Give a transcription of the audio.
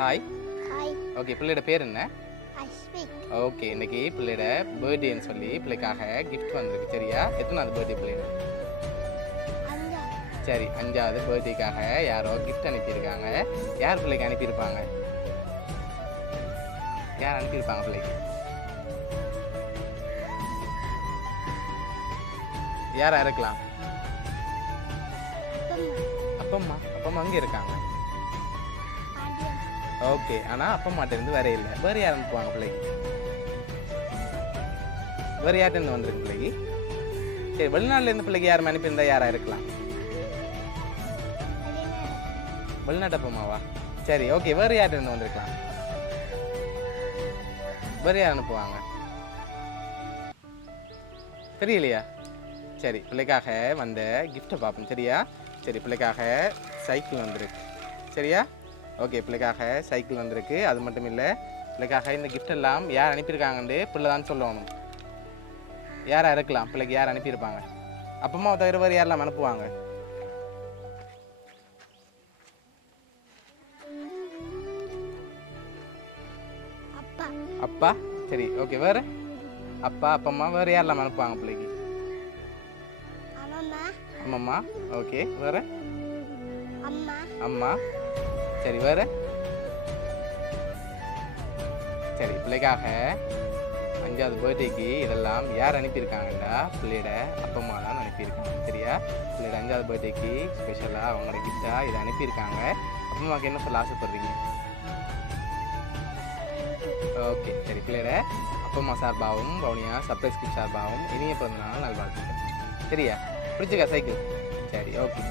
Hi. Hi. Okay, பிள்ளையோட பேர் என்ன? அஸ்விக். ஓகே, இன்னைக்கு பிள்ளையோட பர்த்டேன்னு சொல்லி பிள்ளைக்காக கிஃப்ட் வந்திருக்கு. சரியா? எத்தனாவது பர்த்டே பிள்ளைங்க? அஞ்சா. சரி, 5வது பர்த்டேக்காக யாரோ கிஃப்ட் அனுப்பியிருக்காங்க. யார் பிள்ளைக்கு அனுப்பியிருப்பாங்க? யார் அனுப்பியிருப்பாங்க பிள்ளைக்கு? யாரா இருக்கலாம்? அப்பம்மா. அப்பம்மா அங்கே இருக்காங்க. பாண்டியன். ஓகே, ஆனால் அப்பம்மாட்ட இருந்து வேற இல்லை. வேறு யார் அனுப்புவாங்க பிள்ளைக்கு? வேறு யார்கிட்ட வந்திருக்கு பிள்ளைக்கு? சரி, வெளிநாட்டிலேருந்து பிள்ளைக்கு யாரும் அனுப்பியிருந்தா யாரா இருக்கலாம்? வெளிநாடு. வெளிநாட்டு அப்பம்மாவா? சரி, ஓகே, வேறு யார்கிட்ட இருந்து வந்திருக்கலாம்? வேறு யார் அனுப்புவாங்க? தெரியலையா? சரி, பிள்ளைக்காக வந்த கிஃப்ட்டை பார்ப்போம். சரியா? சரி, பிள்ளைக்காக சைக்கிள் வந்திருக்கு. சரியா? ஓகே, பிள்ளைக்காக சைக்கிள் வந்திருக்கு. அது மட்டும் இல்லை, பிள்ளைக்காக இந்த கிஃப்ட் எல்லாம் யார் அனுப்பியிருக்காங்கன்னு பிள்ளை தான் சொல்லணும். யாராக இருக்கலாம்? பிள்ளைக்கு யார் அனுப்பியிருப்பாங்க? அப்பம்மாவை தவிர வேறு யாரெல்லாம் அனுப்புவாங்க? அப்பா. அப்பா. சரி, ஓகே, வேறு? அப்பா அப்பம்மா வேறு யாரெல்லாம் அனுப்புவாங்க பிள்ளைக்கு? அம்மம்மா. அம்மம்மா. ஓகே, வேறு? அம்மா. அம்மா. சரி, வேறு? சரி, பிள்ளைக்காக 5வது பர்த்டேக்கு இதெல்லாம் யார் அனுப்பியிருக்காங்கன்னா பிள்ளையோட அப்பம்மா தான் அனுப்பியிருக்காங்க. சரியா? பிள்ளையோட 5வது பர்த்டேக்கு ஸ்பெஷலாக அவங்களோட கிஃப்டாக இதை அனுப்பியிருக்காங்க. அப்பம்மாவுக்கு என்ன சொல்ல ஆசைப்படுறீங்க? ஓகே, சரி, பிள்ளையோட அப்பம்மா சார்பாகவும் பவுனியா சர்ப்ரைஸ் கிஃப்ட் சார்பாகவும் இனிய பிறந்தநாள் நல்வாழ்த்துக்கள். சரியா? பிடிச்சிக்கா சைக்கிள்? சரி, ஓகே.